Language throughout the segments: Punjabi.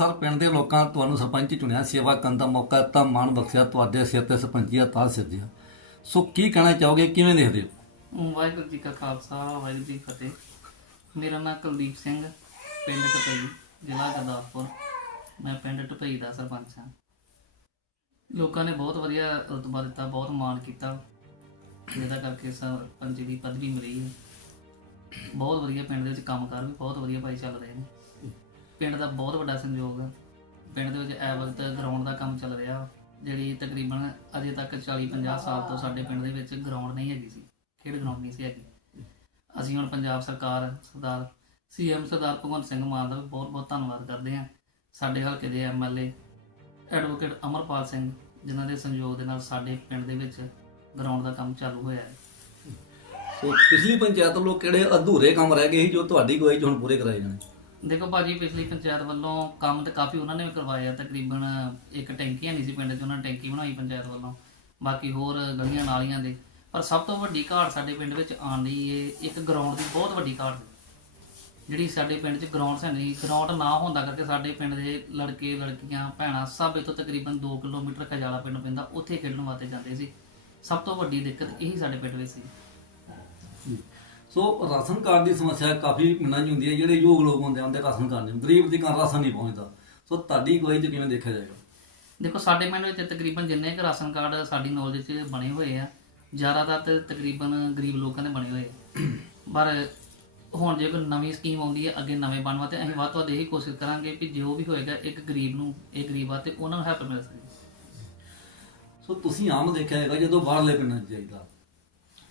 ਸਰ, ਪਿੰਡ ਦੇ ਲੋਕਾਂ ਤੁਹਾਨੂੰ ਸਰਪੰਚ ਚੁਣਿਆ, ਸੇਵਾ ਕਰਨ ਦਾ ਮੌਕਾ ਦਿੱਤਾ, ਮਾਣ ਬਖਸ਼ਿਆ, ਤੁਹਾਡੇ ਸਿਰ ਤੇ ਸਰਪੰਚੀਆ ਤਾਂ ਸਿੱਧਿਆ ਸੋ ਕੀ ਕਹਿਣਾ ਚਾਹੋਗੇ, ਕਿਵੇਂ ਦੇਖਦੇ ਹੋ? ਵਾਹਿਗੁਰੂ ਜੀ ਕਾ ਖਾਲਸਾ, ਵਾਹਿਗੁਰੂ ਜੀ ਫਤਿਹ। ਮੇਰਾ ਨਾਮ ਕੁਲਦੀਪ ਸਿੰਘ, ਪਿੰਡ ਟਪਈ, ਜ਼ਿਲ੍ਹਾ ਗੁਰਦਾਸਪੁਰ। ਮੈਂ ਪਿੰਡ ਟਪਈ ਦਾ ਸਰਪੰਚ ਹਾਂ। ਲੋਕਾਂ ਨੇ ਬਹੁਤ ਵਧੀਆ ਰਤਬਾ ਦਿੱਤਾ, ਬਹੁਤ ਮਾਣ ਕੀਤਾ। ਜਿਹਦਾ ਕਰਕੇ ਸਰਪੰਚ ਦੀ ਪਦਵੀ ਮਿਲੀ ਹੈ। ਬਹੁਤ ਵਧੀਆ ਪਿੰਡ ਦੇ ਵਿੱਚ ਕੰਮਕਾਰ ਵੀ ਬਹੁਤ ਵਧੀਆ ਭਾਈ ਚੱਲ ਰਹੇ ਨੇ। ਪਿੰਡ ਦਾ ਬਹੁਤ ਵੱਡਾ ਸੰਯੋਗ ਹੈ ਪਿੰਡ ਦੇ ਵਿੱਚ ਐ ਵਕਤ ਗਰਾਊਂਡ ਦਾ ਕੰਮ ਚੱਲ ਰਿਹਾ। ਜਿਹੜੀ ਤਕਰੀਬਨ ਅਜੇ ਤੱਕ 40 50 ਸਾਲ ਤੋਂ ਸਾਡੇ ਪਿੰਡ ਦੇ ਵਿੱਚ ਗਰਾਊਂਡ ਨਹੀਂ ਹੈਗੀ ਸੀ। ਖੇਡ ਗਰਾਊਂਡ ਨਹੀਂ ਸੀ ਹੈਗੀ। ਅਸੀਂ ਹੁਣ ਪੰਜਾਬ ਸਰਕਾਰ, ਸਰਦਾਰ ਸੀਐਮ ਸਰਦਾਰ ਭਗਵੰਤ ਸਿੰਘ ਮਾਨ ਦਾ ਵੀ ਬਹੁਤ ਬਹੁਤ ਧੰਨਵਾਦ ਕਰਦੇ ਹਾਂ। ਸਾਡੇ ਹਲਕੇ ਦੇ ਐਮਐਲਏ ਐਡਵੋਕੇਟ ਅਮਰਪਾਲ ਸਿੰਘ, ਜਿਨ੍ਹਾਂ ਦੇ ਸੰਯੋਗ ਦੇ ਨਾਲ ਸਾਡੇ ਪਿੰਡ ਦੇ ਵਿੱਚ ਗਰਾਊਂਡ ਦਾ ਕੰਮ ਚਾਲੂ ਹੋਇਆ ਹੈ। ਸੋ ਪਿਛਲੀ ਪੰਚਾਇਤ ਲੋਕ ਕਿਹੜੇ ਅਧੂਰੇ ਕੰਮ ਰਹਿ ਗਏ ਸੀ ਜੋ ਤੁਹਾਡੀ ਗਵਾਹੀ 'ਚ ਹੁਣ ਪੂਰੇ ਕਰਾਏ ਜਾਣੇ? ਦੇਖੋ ਭਾਜੀ, ਪਿਛਲੀ ਪੰਚਾਇਤ ਵੱਲੋਂ ਕੰਮ ਤਾਂ ਕਾਫੀ ਉਹਨਾਂ ਨੇ ਵੀ ਕਰਵਾਇਆ ਤਕਰੀਬਨ ਇੱਕ ਟੈਂਕੀ ਹੈ ਨਹੀਂ ਸੀ ਪਿੰਡ 'ਚ, ਉਹਨਾਂ ਨੇ ਟੈਂਕੀ ਬਣਾਈ ਪੰਚਾਇਤ ਵੱਲੋਂ। ਬਾਕੀ ਹੋਰ ਗਲੀਆਂ ਨਾਲੀਆਂ ਦੇ। ਪਰ ਸਭ ਤੋਂ ਵੱਡੀ ਘਾਟ ਸਾਡੇ ਪਿੰਡ ਵਿੱਚ ਆਉਣ ਲਈ ਇਹ ਇੱਕ ਗਰਾਊਂਡ ਦੀ ਬਹੁਤ ਵੱਡੀ ਘਾਟ ਸੀ। ਜਿਹੜੀ ਸਾਡੇ ਪਿੰਡ 'ਚ ਗਰਾਊਂਡ ਹੈ ਨਹੀਂ ਗਰਾਊਂਡ ਨਾ ਹੁੰਦਾ ਕਰਕੇ ਸਾਡੇ ਪਿੰਡ ਦੇ ਲੜਕੇ, ਲੜਕੀਆਂ, ਭੈਣਾਂ ਸਭ ਇੱਥੋਂ ਤਕਰੀਬਨ 2 ਕਿਲੋਮੀਟਰ ਖਜਾਲਾ ਪਿੰਡ ਪੈਂਦਾ, ਉੱਥੇ ਖੇਡਣ ਵਾਸਤੇ ਜਾਂਦੇ ਸੀ। ਸਭ ਤੋਂ ਵੱਡੀ ਦਿੱਕਤ ਇਹੀ ਸਾਡੇ ਪਿੰਡ ਵਿੱਚ ਸੀ। ਸੋ ਰਾਸ਼ਨ ਕਾਰਡ ਦੀ ਸਮੱਸਿਆ ਕਾਫੀ ਪਿੰਡਾਂ 'ਚ ਹੁੰਦੀ ਹੈ ਜਿਹੜੇ ਯੋਗ ਲੋਕ ਹੁੰਦੇ ਆ ਉਹਦੇ ਰਾਸ਼ਨ ਕਾਰਡ ਨਹੀਂ ਗਰੀਬ ਦੀ ਘਰ ਰਾਸ਼ਨ ਨਹੀਂ ਪਹੁੰਚਦਾ। ਸੋ ਤੁਹਾਡੀ ਗਵਾਹੀ 'ਚ ਕਿਵੇਂ ਦੇਖਿਆ ਜਾਏਗਾ? ਦੇਖੋ ਸਾਡੇ ਪਿੰਡ ਵਿੱਚ ਤਕਰੀਬਨ ਜਿੰਨੇ ਕੁ ਰਾਸ਼ਨ ਕਾਰਡ ਸਾਡੀ ਨੌਲੇਜ 'ਚ ਬਣੇ ਹੋਏ ਆ ਜ਼ਿਆਦਾਤਰ ਤੇ ਤਕਰੀਬਨ ਗਰੀਬ ਲੋਕਾਂ ਦੇ ਬਣੇ ਹੋਏ ਆ। ਪਰ ਹੁਣ ਜੇ ਕੋਈ ਨਵੀਂ ਸਕੀਮ ਆਉਂਦੀ ਹੈ ਅੱਗੇ ਨਵੇਂ ਬਣਵਾ ਤੇ ਅਸੀਂ ਵੱਧ ਤੋਂ ਵੱਧ ਇਹੀ ਕੋਸ਼ਿਸ਼ ਕਰਾਂਗੇ ਕਿ ਜੋ ਵੀ ਹੋਏਗਾ ਇੱਕ ਗਰੀਬ ਨੂੰ ਇਹ ਗਰੀਬ ਆ ਤੇ ਉਹਨਾਂ ਨੂੰ ਹੈਲਪ ਮਿਲ ਸਕੇ। ਸੋ ਤੁਸੀਂ ਆਮ ਦੇਖਿਆ ਹੈਗਾ ਜਦੋਂ ਬਾਹਰਲੇ ਪਿੰਡਾਂ 'ਚ ਜਾਈਦਾ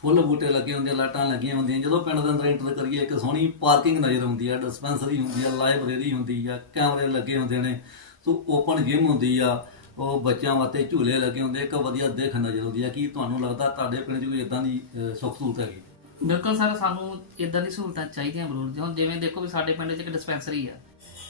ਫੁੱਲ ਬੂਟੇ ਲੱਗੇ ਹੁੰਦੇ ਆ, ਲਾਈਟਾਂ ਲੱਗੀਆਂ ਹੁੰਦੀਆਂ, ਜਦੋਂ ਪਿੰਡ ਦੇ ਅੰਦਰ ਐਂਟਰ ਕਰੀਏ, ਇੱਕ ਸੋਹਣੀ ਪਾਰਕਿੰਗ ਨਜ਼ਰ ਆਉਂਦੀ ਆ ਡਿਸਪੈਂਸਰੀ ਹੁੰਦੀ ਆ ਲਾਇਬ੍ਰੇਰੀ ਹੁੰਦੀ ਆ, ਕੈਮਰੇ ਲੱਗੇ ਹੁੰਦੇ ਨੇ, ਸੋ ਓਪਨ ਜਿਮ ਹੁੰਦੀ ਆ, ਉਹ ਬੱਚਿਆਂ ਵਾਸਤੇ ਝੂਲੇ ਲੱਗੇ ਹੁੰਦੇ ਇੱਕ ਵਧੀਆ ਦੇਖ ਨਜ਼ਰ ਆਉਂਦੀ ਆ, ਕੀ ਤੁਹਾਨੂੰ ਲੱਗਦਾ ਤੁਹਾਡੇ ਪਿੰਡ 'ਚ ਕੋਈ ਇਦਾਂ ਦੀ ਸੁੱਖ ਸਹੂਲਤ ਹੈਗੀ? ਬਿਲਕੁਲ ਸਰ ਸਾਨੂੰ ਇਦਾਂ ਦੀ ਸਹੂਲਤਾਂ ਚਾਹੀਦੀਆਂ ਜ਼ਰੂਰ, ਜਿਵੇਂ ਜਿਵੇਂ ਦੇਖੋ ਵੀ ਸਾਡੇ ਪਿੰਡ 'ਚ ਇੱਕ ਡਿਸਪੈਂਸਰੀ ਆ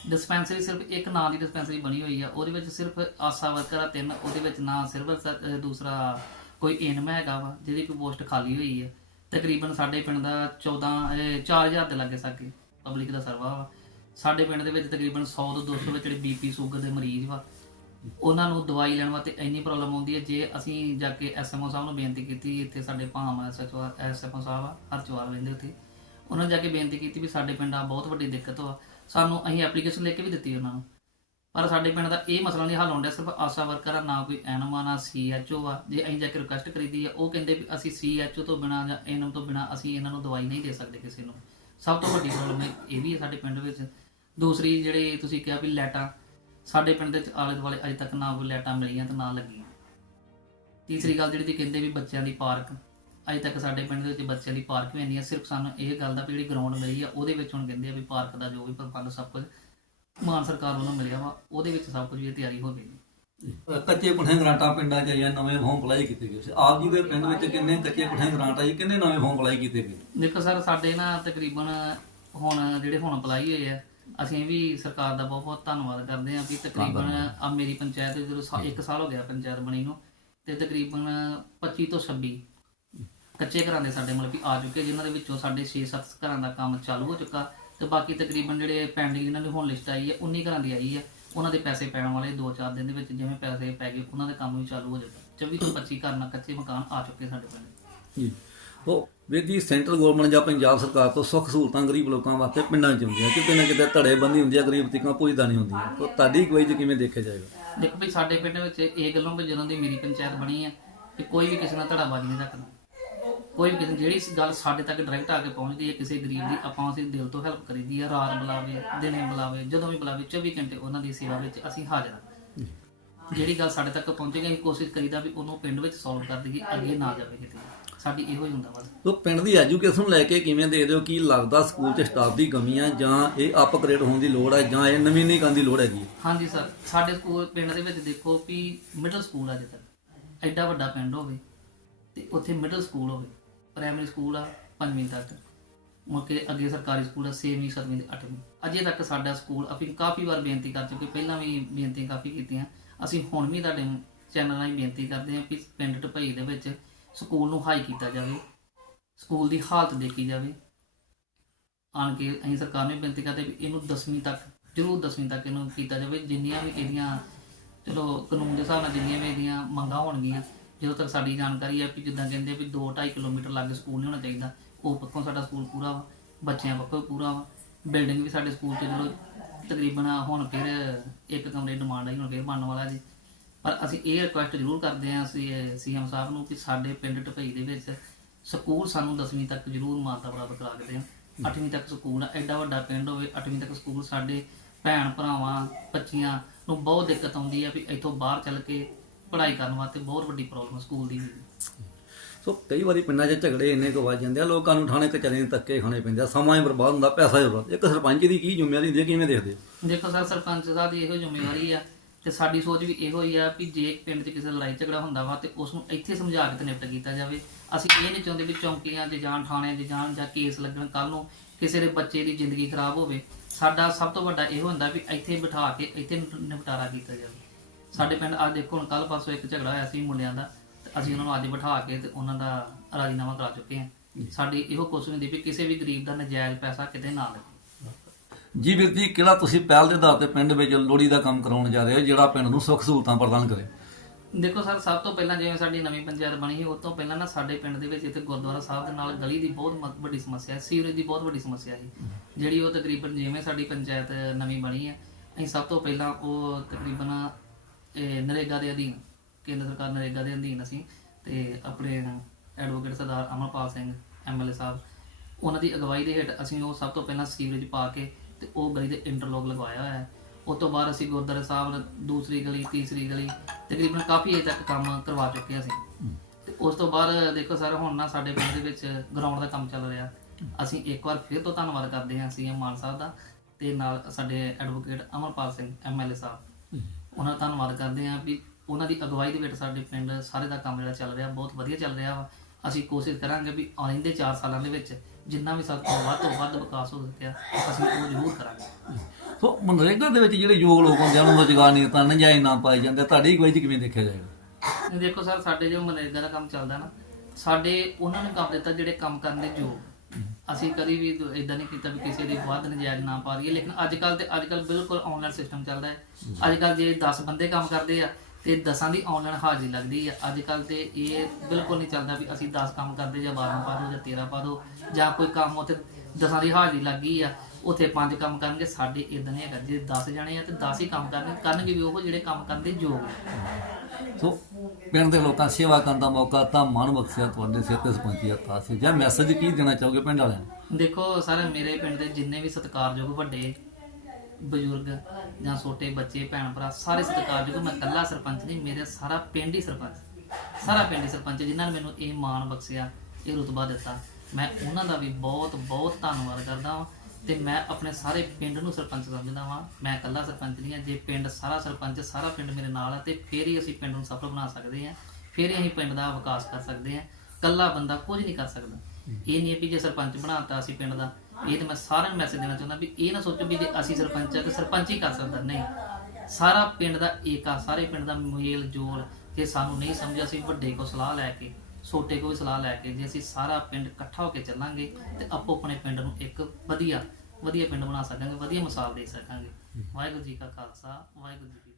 ਡਿਸਪੈਂਸਰੀ ਸਿਰਫ ਇੱਕ ਨਾਂ ਦੀ ਡਿਸਪੈਂਸਰੀ ਬਣੀ ਹੋਈ ਆ, ਉਹਦੇ ਵਿੱਚ ਸਿਰਫ ਆਸਾ ਵਰਕਰ ਆ ਤਿੰਨ, ਉਹਦੇ ਵਿੱਚ ਨਾ ਸਿਰਫ ਦੂਸਰਾ ਕੋਈ ਇਨਮ ਹੈਗਾ ਵਾ, ਜਿਹਦੀ ਕੋਈ ਪੋਸਟ ਖਾਲੀ ਹੋਈ ਆ, ਤਕਰੀਬਨ ਸਾਡੇ ਪਿੰਡ ਦਾ 14 ਇਹ 4000 ਦੇ ਲੱਗੇ ਸਾਕੇ ਪਬਲਿਕ ਦਾ ਸਰਵਾ ਵਾ। ਸਾਡੇ ਪਿੰਡ ਦੇ ਵਿੱਚ ਤਕਰੀਬਨ 100 ਤੋਂ 200 ਵਿੱਚ ਜਿਹੜੇ ਬੀਪੀ ਸ਼ੂਗਰ ਦੇ ਮਰੀਜ਼ ਵਾ, ਉਹਨਾਂ ਨੂੰ ਦਵਾਈ ਲੈਣ ਵਾਸਤੇ ਇੰਨੀ ਪ੍ਰੋਬਲਮ ਆਉਂਦੀ ਹੈ ਜੇ ਅਸੀਂ ਜਾ ਕੇ ਐਸਐਮਓ ਸਾਹਿਬ ਨੂੰ ਬੇਨਤੀ ਕੀਤੀ, ਇੱਥੇ ਸਾਡੇ ਭਾਮ ਐਸਐਚਓ ਐਸਐਮਓ ਸਾਹਿਬ ਆ ਹਰਚਵਾਰ ਰਹਿੰਦੇ ਉੱਥੇ, ਉਹਨਾਂ ਨੇ ਜਾ ਕੇ ਬੇਨਤੀ ਕੀਤੀ ਵੀ ਸਾਡੇ ਪਿੰਡ ਆ ਬਹੁਤ ਵੱਡੀ ਦਿੱਕਤ ਵਾ। ਸਾਨੂੰ ਅਸੀਂ ਐਪਲੀਕੇਸ਼ਨ ਲੈ ਕੇ ਵੀ ਦਿੱਤੀ ਉਹਨਾਂ ਨੂੰ। ਪਰ ਸਾਡੇ ਪਿੰਡ ਦਾ ਇਹ ਮਸਲਾ ਨਹੀਂ ਹੱਲ ਹੁੰਦਾ, ਸਿਰਫ ਆਸ਼ਾ ਵਰਕਰ ਆ, ਨਾ ਕੋਈ ਐਨਮ ਆ, ਨਾ ਸੀਐਚਓ ਆ। ਜੇ ਅਸੀਂ ਜਾ ਕੇ ਰਿਕੁਐਸਟ ਕਰੀਦੀ ਆ, ਉਹ ਕਹਿੰਦੇ ਵੀ ਅਸੀਂ ਸੀਐਚਓ ਤੋਂ ਬਿਨਾ ਜਾਂ ਐਨਮ ਤੋਂ ਬਿਨਾ ਅਸੀਂ ਇਹਨਾਂ ਨੂੰ ਦਵਾਈ ਨਹੀਂ ਦੇ ਸਕਦੇ ਕਿਸੇ ਨੂੰ। ਸਭ ਤੋਂ ਵੱਡੀ ਪ੍ਰੋਬਲਮ ਇਹ ਵੀ ਹੈ ਸਾਡੇ ਪਿੰਡ ਵਿੱਚ। ਦੂਸਰੀ ਜਿਹੜੇ ਤੁਸੀਂ ਕਿਹਾ ਵੀ ਲੈਟਾਂ, ਸਾਡੇ ਪਿੰਡ ਦੇ ਵਿੱਚ ਆਲੇ ਦੁਆਲੇ ਅਜੇ ਤੱਕ ਨਾ ਕੋਈ ਲੈਟਾਂ ਮਿਲੀਆਂ ਤੇ ਨਾ ਲੱਗੀਆਂ। ਤੀਸਰੀ ਗੱਲ ਜਿਹੜੀ ਤੁਸੀਂ ਕਹਿੰਦੇ ਵੀ ਬੱਚਿਆਂ ਦੀ ਪਾਰਕ, ਅਜੇ ਤੱਕ ਸਾਡੇ ਪਿੰਡ ਦੇ ਵਿੱਚ ਬੱਚਿਆਂ ਦੀ ਪਾਰਕ ਵੀ ਨਹੀਂ ਹੈ ਸਿਰਫ ਸਾਨੂੰ ਇਹ ਗੱਲ ਦਾ ਵੀ ਜਿਹੜੀ ਗਰਾਊਂਡ ਮਿਲੀ ਆ, ਉਹਦੇ ਵਿੱਚ ਹੁਣ ਕਹਿੰਦੇ ਆ ਵੀ ਪਾਰਕ ਦਾ ਜੋ ਵੀ ਪ੍ਰਬੰਧ ਸਭ ਕੁਝ ਮਾਨ ਸਰਕਾਰ ਵੱਲੋਂ ਮਿਲਿਆ ਵਾ ਉਹਦੇ ਵਿੱਚ ਸਭ ਕੁਝ ਇਹ ਤਿਆਰੀ ਹੋ ਗਈ। ਕੱਚੇ ਕੁੱਠੇ ਗ੍ਰਾਂਟਾਂ ਪਿੰਡਾਂ 'ਚ ਆਈਆਂ ਨਵੇਂ ਫਾਰਮ ਅਪਲਾਈ ਕੀਤੇ ਗਏ ਸੀ। ਆਪ ਜੀ ਦੇ ਪਿੰਡ ਵਿੱਚ ਕਿੰਨੇ ਕੱਚੇ ਕੁੱਠੇ ਗ੍ਰਾਂਟ ਆਈ ਕਿੰਨੇ ਨਵੇਂ ਫਾਰਮ ਅਪਲਾਈ ਕੀਤੇ ਗਏ? ਦੇਖੋ ਸਰ ਸਾਡੇ ਨਾ ਤਕਰੀਬਨ ਹੁਣ ਜਿਹੜੇ ਹੁਣ ਅਪਲਾਈ ਹੋਏ ਆ ਅਸੀਂ ਵੀ ਸਰਕਾਰ ਦਾ ਬਹੁਤ ਬਹੁਤ ਧੰਨਵਾਦ ਕਰਦੇ ਹਾਂ ਵੀ ਤਕਰੀਬਨ ਆ ਮੇਰੀ ਪੰਚਾਇਤ ਦੇ ਜਦੋਂ ਇੱਕ ਸਾਲ ਹੋ ਗਿਆ ਪੰਚਾਇਤ ਬਣੀ ਨੂੰ ਤੇ ਤਕਰੀਬਨ 25 ਤੋਂ 26 ਕੱਚੇ ਘਰਾਂ ਦੇ ਸਾਡੇ ਮਤਲਬ ਵੀ ਆ ਚੁੱਕੇ ਜਿਨ੍ਹਾਂ ਦੇ ਵਿੱਚੋਂ ਸਾਡੇ 6-7 ਘਰਾਂ ਦਾ ਕੰਮ ਚਾਲੂ ਹੋ ਚੁੱਕਾ। ਤੇ ਬਾਕੀ ਤਕਰੀਬਨ ਜਿਹੜੇ ਪੈਂਡਿੰਗ ਜਿਨ੍ਹਾਂ ਦੀ ਹੁਣ ਲਿਸਟ ਆਈ ਹੈ 19 ਘਰਾਂ ਦੀ ਆਈ ਹੈ। ਉਹਨਾਂ ਦੇ ਪੈਸੇ ਪੈਣ ਵਾਲੇ 2-4 ਦਿਨ ਦੇ ਵਿੱਚ ਜਿਵੇਂ ਪੈਸੇ ਪੈ ਗਏ ਉਹਨਾਂ ਦੇ ਕੰਮ ਵੀ ਚਾਲੂ ਹੋ ਜਾਏਗਾ 24 ਤੋਂ 25 ਘਰ ਨਾਲ ਕੱਚੇ ਮਕਾਨ ਆ ਚੁੱਕੇ ਸਾਡੇ ਪਿੰਡ। ਜੀ। ਉਹ ਵੀਰ ਜੀ ਸੈਂਟਰਲ ਗਵਰਨਮੈਂਟ ਜਾਂ ਪੰਜਾਬ ਸਰਕਾਰ ਤੋਂ ਸੁੱਖ ਸਹੂਲਤਾਂ ਗਰੀਬ ਲੋਕਾਂ ਵਾਸਤੇ ਪਿੰਡਾਂ 'ਚ ਹੁੰਦੀਆਂ ਕਿਤੇ ਨਾ ਕਿਤੇ ਧੜੇਬੰਦੀ ਹੁੰਦੀ ਹੈ ਗਰੀਬ ਤੀਕਾਂ ਪੁੱਜਦਾ ਨਹੀਂ ਹੁੰਦੀ ਤਾਂ ਤੁਹਾਡੀ ਗਵਾਹੀ 'ਚ ਕਿਵੇਂ ਦੇਖਿਆ ਜਾਏਗਾ? ਦੇਖੋ ਵੀ ਸਾਡੇ ਪਿੰਡ ਵਿੱਚ ਇਹ ਗੱਲੋਂ ਵੀ ਜਦੋਂ ਦੀ ਮੇਰੀ ਪੰਚਾਇਤ ਬਣੀ ਹੈ ਕਿ ਕੋਈ ਵੀ ਕਿਸੇ ਨਾਲ ਧੜਾਬਾਜ਼ੀ ਨਹੀਂ ਰੱਖਦਾ। ਕੋਈ ਵੀ ਕਿਸੇ ਜਿਹੜੀ ਗੱਲ ਸਾਡੇ ਤੱਕ ਡਾਇਰੈਕਟ ਆ ਕੇ ਪਹੁੰਚਦੀ ਹੈ ਕਿਸੇ ਗਰੀਬ ਦੀ ਆਪਾਂ ਅਸੀਂ ਦਿਲ ਤੋਂ ਹੈਲਪ ਕਰੀਦੀ ਹੈ ਰਾਤ ਬੁਲਾਵੇ ਦਿਨੇ ਬੁਲਾਵੇ ਜਦੋਂ ਵੀ ਬੁਲਾਵੇ 24 ਘੰਟੇ ਉਹਨਾਂ ਦੀ ਸੇਵਾ ਵਿੱਚ ਅਸੀਂ ਹਾਜ਼ਰ ਹਾਂ। ਜਿਹੜੀ ਗੱਲ ਸਾਡੇ ਤੱਕ ਪਹੁੰਚੇਗੀ ਅਸੀਂ ਕੋਸ਼ਿਸ਼ ਕਰੀਦਾ ਵੀ ਉਹਨੂੰ ਪਿੰਡ ਵਿੱਚ ਸੋਲਵ ਕਰ ਦਈਏ ਅੱਗੇ ਨਾ ਜਾਵੇ ਕਿਤੇ। ਸਾਡੀ ਇਹੋ ਹੀ ਹੁੰਦਾ ਬਸ ਤੋ ਪਿੰਡ ਦੀ ਐਜੂਕੇਸ਼ਨ ਲੈ ਕੇ ਕਿਵੇਂ ਦੇਖਦੇ ਹੋ ਕੀ ਲੱਗਦਾ ਸਕੂਲ 'ਚ ਸਟਾਫ ਦੀ ਕਮੀ ਆ ਜਾਂ ਇਹ ਅਪਗ੍ਰੇਡ ਹੋਣ ਦੀ ਲੋੜ ਹੈ ਜਾਂ ਇਹ ਨਵੀਨੀਕਰਨ ਦੀ ਲੋੜ ਹੈਗੀ ਹਾਂਜੀ ਸਰ ਸਾਡੇ ਸਕੂਲ ਪਿੰਡ ਦੇ ਵਿੱਚ ਦੇਖੋ ਵੀ ਮਿਡਲ ਸਕੂਲ ਆ ਤੱਕ। ਐਡਾ ਵੱਡਾ ਪਿੰਡ ਹੋਵੇ ਤੇ ਉੱਥੇ ਮਿਡਲ ਸਕੂਲ ਹੋਵੇ। ਪ੍ਰਾਇਮਰੀ ਸਕੂਲ ਆ ਪੰਜਵੀਂ ਤੱਕ। ਮੁੜ ਕੇ ਅੱਗੇ ਸਰਕਾਰੀ ਸਕੂਲ ਆ 6ਵੀਂ 7ਵੀਂ ਤੇ 8ਵੀਂ ਅਜੇ ਤੱਕ ਸਾਡਾ ਸਕੂਲ ਅਸੀਂ ਕਾਫੀ ਵਾਰ ਬੇਨਤੀ ਕਰ ਚੁੱਕੇ, ਪਹਿਲਾਂ ਵੀ ਬੇਨਤੀ ਕਾਫੀ ਕੀਤੀਆਂ। ਅਸੀਂ ਹੁਣ ਵੀ ਤੁਹਾਡੇ ਚੈਨਲ ਰਾਹੀਂ ਬੇਨਤੀ ਕਰਦੇ ਹਾਂ ਕਿ ਪਿੰਡ ਢਪਈ ਦੇ ਵਿੱਚ ਸਕੂਲ ਨੂੰ ਹਾਈ ਕੀਤਾ ਜਾਵੇ ਸਕੂਲ ਦੀ ਹਾਲਤ ਦੇਖੀ ਜਾਵੇ। ਆਣ ਕੇ ਅਸੀਂ ਸਰਕਾਰ ਨੂੰ ਬੇਨਤੀ ਕਰਦੇ ਵੀ ਇਹਨੂੰ 10ਵੀਂ ਤੱਕ, ਜ਼ਰੂਰ ਦਸਵੀਂ ਤੱਕ ਇਹਨੂੰ ਕੀਤਾ ਜਾਵੇ। ਜਿੰਨੀਆਂ ਵੀ ਇਹਦੀਆਂ, ਚਲੋ ਕਾਨੂੰਨ ਦੇ ਹਿਸਾਬ ਨਾਲ ਜਿੰਨੀਆਂ ਵੀ ਇਹਦੀਆਂ ਮੰਗਾਂ ਹੋਣਗੀਆਂ ਜਦੋਂ ਤੱਕ ਸਾਡੀ ਜਾਣਕਾਰੀ ਹੈ ਕਿ ਜਿੱਦਾਂ ਕਹਿੰਦੇ ਵੀ ਵੀ 2.5 ਕਿਲੋਮੀਟਰ ਲਾਗੇ ਸਕੂਲ ਨਹੀਂ ਹੋਣਾ ਚਾਹੀਦਾ, ਉਹ ਪੱਖੋਂ ਸਾਡਾ ਸਕੂਲ ਪੂਰਾ ਵਾ, ਬੱਚਿਆਂ ਪੱਖੋਂ ਪੂਰਾ ਵਾ। ਬਿਲਡਿੰਗ ਵੀ ਸਾਡੇ ਸਕੂਲ 'ਚ ਜਦੋਂ ਤਕਰੀਬਨ ਹੁਣ ਫਿਰ ਇੱਕ ਕਮਰੇ ਦੀ ਡਿਮਾਂਡ ਆਈ, ਹੁਣ ਫਿਰ ਬਣਨ ਵਾਲਾ ਜੀ। ਪਰ ਅਸੀਂ ਇਹ ਰਿਕੁਐਸਟ ਜ਼ਰੂਰ ਕਰਦੇ ਹਾਂ, ਅਸੀਂ ਸੀਐਮ ਸਾਹਿਬ ਨੂੰ ਕਿ ਸਾਡੇ ਪਿੰਡ ਢਪਈ ਦੇ ਵਿੱਚ ਸਕੂਲ ਸਾਨੂੰ 10ਵੀਂ ਤੱਕ ਜ਼ਰੂਰ ਮਾਨਤਾ ਪ੍ਰਾਪਤ ਕਰਾ ਕੇ ਦੇਣ। 8ਵੀਂ ਤੱਕ ਸਕੂਲ ਆ ਐਡਾ ਵੱਡਾ ਪਿੰਡ ਹੋਵੇ 8ਵੀਂ ਤੱਕ ਸਕੂਲ ਸਾਡੇ ਭੈਣ ਭਰਾਵਾਂ, ਬੱਚੀਆਂ ਨੂੰ ਬਹੁਤ ਦਿੱਕਤ ਆਉਂਦੀ ਆ ਵੀ ਇੱਥੋਂ ਬਾਹਰ ਚੱਲ ਕੇ ਪੜ੍ਹਾਈ ਕਰਨ ਵਾਸਤੇ ਬਹੁਤ ਵੱਡੀ ਪ੍ਰੋਬਲਮ ਸਕੂਲ ਦੀ ਵੀ। ਸੋ ਕਈ ਵਾਰੀ ਪਿੰਡਾਂ 'ਚ ਝਗੜੇ ਇੰਨੇ ਕੁ ਵੱਜ ਜਾਂਦੇ ਆ ਲੋਕਾਂ ਨੂੰ ਥਾਣੇ ਕਚਹਿਰੀ ਦੇ ਧੱਕੇ ਖਾਣੇ ਪੈਂਦੇ ਆ ਸਮਾਂ ਹੀ ਬਰਬਾਦ ਹੁੰਦਾ ਪੈਸਾ ਹੀ ਬਰਬਾਦ। ਇੱਕ ਸਰਪੰਚ ਦੀ ਕੀ ਜ਼ਿੰਮੇਵਾਰੀ ਹੁੰਦੀ ਹੈ ਕਿਵੇਂ ਦੇਖਦੇ ਹੋ? ਦੇਖੋ ਸਰ ਸਰਪੰਚ ਸਾਹਿਬ ਦੀ ਇਹੋ ਜ਼ਿੰਮੇਵਾਰੀ ਆ ਤੇ ਸਾਡੀ ਸੋਚ ਵੀ ਇਹੋ ਹੀ ਆ ਵੀ ਜੇ ਪਿੰਡ 'ਚ ਕਿਸੇ ਲੜਾਈ ਝਗੜਾ ਹੁੰਦਾ ਵਾ ਤੇ ਉਸ ਨੂੰ ਇੱਥੇ ਸਮਝਾ ਕੇ ਨਿਪਟ ਕੀਤਾ ਜਾਵੇ। ਅਸੀਂ ਇਹ ਨਹੀਂ ਚਾਹੁੰਦੇ ਵੀ ਚੌਂਕੀਆਂ 'ਚ ਜਾਣ ਥਾਣਿਆਂ 'ਚ ਜਾਣ ਜਾਂ ਕੇਸ ਲੱਗਣ ਕੱਲ ਨੂੰ ਕਿਸੇ ਦੇ ਬੱਚੇ ਦੀ ਜ਼ਿੰਦਗੀ ਖਰਾਬ ਹੋਵੇ। ਸਾਡਾ ਸਭ ਤੋਂ ਵੱਡਾ ਇਹ ਹੁੰਦਾ ਵੀ ਇੱਥੇ ਬਿਠਾ ਕੇ ਇੱਥੇ ਨਿਪ- ਨਿਪਟਾਰਾ ਕੀਤਾ ਜਾਵੇ। ਸਾਡੇ ਪਿੰਡ ਅੱਜ ਦੇਖੋ ਹੁਣ ਕੱਲ ਪਾਸੋਂ ਇੱਕ ਝਗੜਾ ਹੋਇਆ ਸੀ ਮੁੰਡਿਆਂ ਦਾ ਤੇ ਅਸੀਂ ਉਹਨਾਂ ਨੂੰ ਅੱਜ ਬਿਠਾ ਕੇ ਤੇ ਉਹਨਾਂ ਦਾ ਰਾਜੀਨਾਮਾ ਕਰਾ ਚੁੱਕੇ ਹਾਂ। ਸਾਡੀ ਇਹੋ ਕੋਸ਼ਿਸ਼ ਹੁੰਦੀ ਵੀ ਕਿਸੇ ਵੀ ਗਰੀਬ ਦਾ ਨਜਾਇਜ਼ ਪੈਸਾ ਕਿਤੇ ਨਾ ਲੱਗੇ ਜੀ ਵੀਰ ਜੀ ਕਿਹੜਾ ਤੁਸੀਂ ਪਹਿਲ ਦੇ ਆਧਾਰ ਤੇ ਪਿੰਡ ਵਿੱਚ ਲੋੜੀ ਦਾ ਕੰਮ ਕਰਾਉਣ ਜਾ ਰਹੇ ਹੋ ਜਿਹੜਾ ਪਿੰਡ ਨੂੰ ਸੁੱਖ ਸਹੂਲਤਾਂ ਪ੍ਰਦਾਨ ਕਰੇ? ਦੇਖੋ ਸਰ ਸਭ ਤੋਂ ਪਹਿਲਾਂ ਜਿਵੇਂ ਸਾਡੀ ਨਵੀਂ ਪੰਚਾਇਤ ਬਣੀ ਸੀ ਉਸ ਤੋਂ ਪਹਿਲਾਂ ਨਾ ਸਾਡੇ ਪਿੰਡ ਦੇ ਵਿੱਚ ਇੱਥੇ ਗੁਰਦੁਆਰਾ ਸਾਹਿਬ ਦੇ ਨਾਲ ਗਲੀ ਦੀ ਬਹੁਤ ਵੱਡੀ ਸਮੱਸਿਆ ਹੈ ਸੀਵਰੇਜ ਦੀ ਬਹੁਤ ਵੱਡੀ ਸਮੱਸਿਆ ਸੀ। ਜਿਹੜੀ ਉਹ ਤਕਰੀਬਨ ਜਿਵੇਂ ਸਾਡੀ ਪੰਚਾਇਤ ਨਵੀਂ ਬਣੀ ਹੈ ਅਸੀਂ ਸਭ ਤੋਂ ਪਹਿਲਾਂ ਉਹ ਤਕਰੀਬਨ ਇਹ ਨਰੇਗਾ ਦੇ ਅਧੀਨ ਕੇਂਦਰ ਸਰਕਾਰ ਨਰੇਗਾ ਦੇ ਅਧੀਨ ਅਸੀਂ ਤੇ ਆਪਣੇ ਐਡਵੋਕੇਟ ਸਰਦਾਰ ਅਮਰਪਾਲ ਸਿੰਘ ਐਮਐਲਏ ਸਾਹਿਬ ਉਹਨਾਂ ਦੀ ਅਗਵਾਈ ਦੇ ਹੇਠ ਅਸੀਂ ਉਹ ਸਭ ਤੋਂ ਪਹਿਲਾਂ ਸੀਵਰੇਜ ਪਾ ਕੇ ਤੇ ਉਹ ਗਲੀ ਦੇ ਇੰਟਰਲੋਕ ਲਗਵਾਇਆ ਹੋਇਆ ਹੈ। ਉਸ ਤੋਂ ਬਾਅਦ ਅਸੀਂ ਗੁਰਦੁਆਰਾ ਸਾਹਿਬ ਨਾਲ ਦੂਸਰੀ ਗਲੀ ਤੀਸਰੀ ਗਲੀ ਤਕਰੀਬਨ ਕਾਫੀ ਹਜੇ ਤੱਕ ਕੰਮ ਕਰਵਾ ਚੁੱਕੇ ਹਾਂ ਅਸੀਂ। ਤੇ ਉਸ ਤੋਂ ਬਾਅਦ ਦੇਖੋ ਸਰ ਹੁਣ ਨਾ ਸਾਡੇ ਪਿੰਡ ਦੇ ਵਿੱਚ ਗਰਾਊਂਡ ਦਾ ਕੰਮ ਚੱਲ ਰਿਹਾ। ਅਸੀਂ ਇੱਕ ਵਾਰ ਫਿਰ ਤੋਂ ਧੰਨਵਾਦ ਕਰਦੇ ਹਾਂ ਸੀਐਮ ਮਾਨ ਸਾਹਿਬ ਦਾ ਤੇ ਨਾਲ ਸਾਡੇ ਐਡਵੋਕੇਟ ਅਮਰਪਾਲ ਸਿੰਘ ਐਮਐਲਏ ਸਾਹਿਬ। ਉਹਨਾਂ ਦਾ ਧੰਨਵਾਦ ਕਰਦੇ ਹਾਂ ਵੀ ਉਹਨਾਂ ਦੀ ਅਗਵਾਈ ਦੇ ਵਿੱਚ ਸਾਡੇ ਪਿੰਡ ਸਾਰੇ ਦਾ ਕੰਮ ਜਿਹੜਾ ਚੱਲ ਰਿਹਾ ਬਹੁਤ ਵਧੀਆ ਚੱਲ ਰਿਹਾ ਵਾ। ਅਸੀਂ ਕੋਸ਼ਿਸ਼ ਕਰਾਂਗੇ ਵੀ ਆਉਂਦੇ 4 ਸਾਲਾਂ ਦੇ ਵਿੱਚ ਜਿੰਨਾ ਵੀ ਸਾਡੇ ਤੋਂ ਵੱਧ ਤੋਂ ਵੱਧ ਵਿਕਾਸ ਹੋ ਸਕਿਆ ਅਸੀਂ ਉਹ ਜ਼ਰੂਰ ਕਰਾਂਗੇ। ਸੋ ਮਨਰੇਗਾ ਦੇ ਵਿੱਚ ਜਿਹੜੇ ਯੋਗ ਲੋਕ ਹੁੰਦੇ ਆ ਉਹਨਾਂ ਨੂੰ ਰੁਜ਼ਗਾਰ ਨਹੀਂ ਤਾਂ ਨਜਾਇਜ਼ ਨਾ ਪਾਏ ਜਾਂਦੇ। ਤੁਹਾਡੀ ਅਗਵਾਈ 'ਚ ਕਿਵੇਂ ਦੇਖਿਆ ਜਾਏਗਾ? ਦੇਖੋ ਸਰ ਸਾਡੇ ਜੋ ਮਨਰੇਗਾ ਦਾ ਕੰਮ ਚੱਲਦਾ ਨਾ ਸਾਡੇ ਉਹਨਾਂ ਨੇ ਕੰਮ ਦਿੱਤਾ ਜਿਹੜੇ ਕੰਮ ਕਰਨ ਦੇ ਯੋਗ। ਅਸੀਂ ਕਦੀ ਵੀ ਇਦਾਂ ਨਹੀਂ ਕੀਤਾ ਵੀ ਕਿਸੇ ਦੀ ਵੱਧ ਨਜਾਇਜ਼ ਨਾ ਪਾ ਰਹੀਏ ਲੇਕਿਨ ਅੱਜ ਕੱਲ ਤੇ ਅੱਜ ਕੱਲ ਬਿਲਕੁਲ ਆਨਲਾਈਨ ਸਿਸਟਮ ਚੱਲਦਾ ਹੈ। ਅੱਜ ਕੱਲ ਜੇ 10 ਬੰਦੇ ਕੰਮ ਕਰਦੇ ਆ ਤੇ 10ਾਂ ਦੀ ਆਨਲਾਈਨ ਹਾਜ਼ਰੀ ਲੱਗਦੀ ਆ। ਅੱਜ ਕੱਲ ਤੇ ਇਹ ਬਿਲਕੁਲ ਨਹੀਂ ਚੱਲਦਾ ਵੀ ਅਸੀਂ 10 ਕੰਮ ਕਰਦੇ ਜਾਂ 12 ਪਾ ਦਿਓ ਜਾਂ 13 ਪਾ ਦਿਓ ਜਾਂ ਕੋਈ ਕੰਮ ਉੱਥੇ 10ਾਂ ਦੀ ਹਾਜ਼ਰੀ ਲੱਗੀ ਆ ਉੱਥੇ ਪੰਜ ਕੰਮ ਕਰਨਗੇ ਸਾਡੇ ਇਦਾਂ ਨਹੀਂ ਹੈਗਾ ਜੇ 10 ਜਣੇ ਆ ਤੇ 10 ਹੀ ਕੰਮ ਕਰਨਗੇ ਕਰਨਗੇ ਵੀ ਉਹ ਜਿਹੜੇ ਕੰਮ ਕਰਨ ਦੇ ਯੋਗ ਨੇ। ਸੋ ਪਿੰਡ ਦੇ ਲੋਕਾਂ ਸੇਵਾ ਕਰਨ ਦਾ ਮੌਕਾ ਤਾਂ ਮਨ ਬਖਸ਼ਿਆ ਤੁਹਾਡੇ ਸਿਰ ਤੇ ਸਰਪੰਚੀ ਹੱਥਾਂ ਸੀ ਜਾਂ ਮੈਸੇਜ ਕੀ ਦੇਣਾ ਚਾਹੋਗੇ ਪਿੰਡ ਵਾਲਿਆਂ ਨੂੰ? ਦੇਖੋ ਸਰ ਮੇਰੇ ਪਿੰਡ ਦੇ ਜਿੰਨੇ ਵੀ ਸਤਿਕਾਰਯੋਗ ਵੱਡੇ ਬਜ਼ੁਰਗ ਜਾਂ ਛੋਟੇ ਬੱਚੇ ਭੈਣ ਭਰਾ ਸਾਰੇ ਸਤਿਕਾਰਯੋਗ ਮੈਂ ਇਕੱਲਾ ਸਰਪੰਚ ਨਹੀਂ ਮੇਰੇ ਸਾਰਾ ਪਿੰਡ ਹੀ ਸਰਪੰਚ। ਸਾਰਾ ਪਿੰਡ ਹੀ ਸਰਪੰਚ ਜਿਨ੍ਹਾਂ ਨੇ ਮੈਨੂੰ ਇਹ ਮਾਣ ਬਖਸ਼ਿਆ ਇਹ ਰੁਤਬਾ ਦਿੱਤਾ। ਮੈਂ ਉਹਨਾਂ ਦਾ ਵੀ ਬਹੁਤ ਬਹੁਤ ਧੰਨਵਾਦ ਕਰਦਾ ਹਾਂ ਤੇ ਮੈਂ ਆਪਣੇ ਸਾਰੇ ਪਿੰਡ ਨੂੰ ਸਰਪੰਚ ਸਮਝਦਾ ਹਾਂ ਮੈਂ ਇਕੱਲਾ ਸਰਪੰਚ ਨਹੀਂ ਹਾਂ, ਜੇ ਪਿੰਡ ਸਾਰਾ ਸਰਪੰਚ, ਸਾਰਾ ਪਿੰਡ ਮੇਰੇ ਨਾਲ ਹੈ ਤੇ ਫੇਰ ਹੀ ਅਸੀਂ ਪਿੰਡ ਨੂੰ ਸਫਲ ਬਣਾ ਸਕਦੇ ਹਾਂ। ਫੇਰ ਹੀ ਅਸੀਂ ਪਿੰਡ ਦਾ ਵਿਕਾਸ ਕਰ ਸਕਦੇ ਹਾਂ। ਇਕੱਲਾ ਬੰਦਾ ਕੁਝ ਨਹੀਂ ਕਰ ਸਕਦਾ। ਇਹ ਨਹੀਂ ਹੈ ਵੀ ਜੇ ਸਰਪੰਚ ਬਣਾਤਾ ਅਸੀਂ ਪਿੰਡ ਦਾ, ਇਹ ਤਾਂ ਮੈਂ ਸਾਰਿਆਂ ਨੂੰ ਮੈਸੇਜ ਦੇਣਾ ਚਾਹੁੰਦਾ ਵੀ ਇਹ ਨਾ ਸੋਚੋ ਵੀ ਜੇ ਅਸੀਂ ਸਰਪੰਚ ਆ ਤੇ ਸਰਪੰਚ ਹੀ ਕਰ ਸਕਦਾ। ਨਹੀਂ, ਸਾਰਾ ਪਿੰਡ ਦਾ ਏਕਾ, ਸਾਰੇ ਪਿੰਡ ਦਾ ਮੇਲ ਜੋਲ ਜੇ ਸਾਨੂੰ ਨਹੀਂ ਸਮਝਿਆ ਅਸੀਂ ਵੱਡੇ ਕੋ ਸਲਾਹ ਲੈ ਕੇ ਛੋਟੇ ਕੋ ਵੀ ਸਲਾਹ ਲੈ ਕੇ ਜੇ ਅਸੀਂ ਸਾਰਾ ਪਿੰਡ ਇਕੱਠਾ ਹੋ ਕੇ ਚੱਲਾਂਗੇ ਤੇ ਆਪੋ ਆਪਣੇ ਪਿੰਡ ਨੂੰ ਇੱਕ ਵਧੀਆ ਵਧੀਆ ਪਿੰਡ ਬਣਾ ਸਕਾਂਗੇ ਵਧੀਆ ਮਿਸਾਲ ਦੇ ਸਕਾਂਗੇ। ਵਾਹਿਗੁਰੂ ਜੀ ਕਾ ਖਾਲਸਾ ਵਾਹਿਗੁਰੂ ਜੀ ਕੀ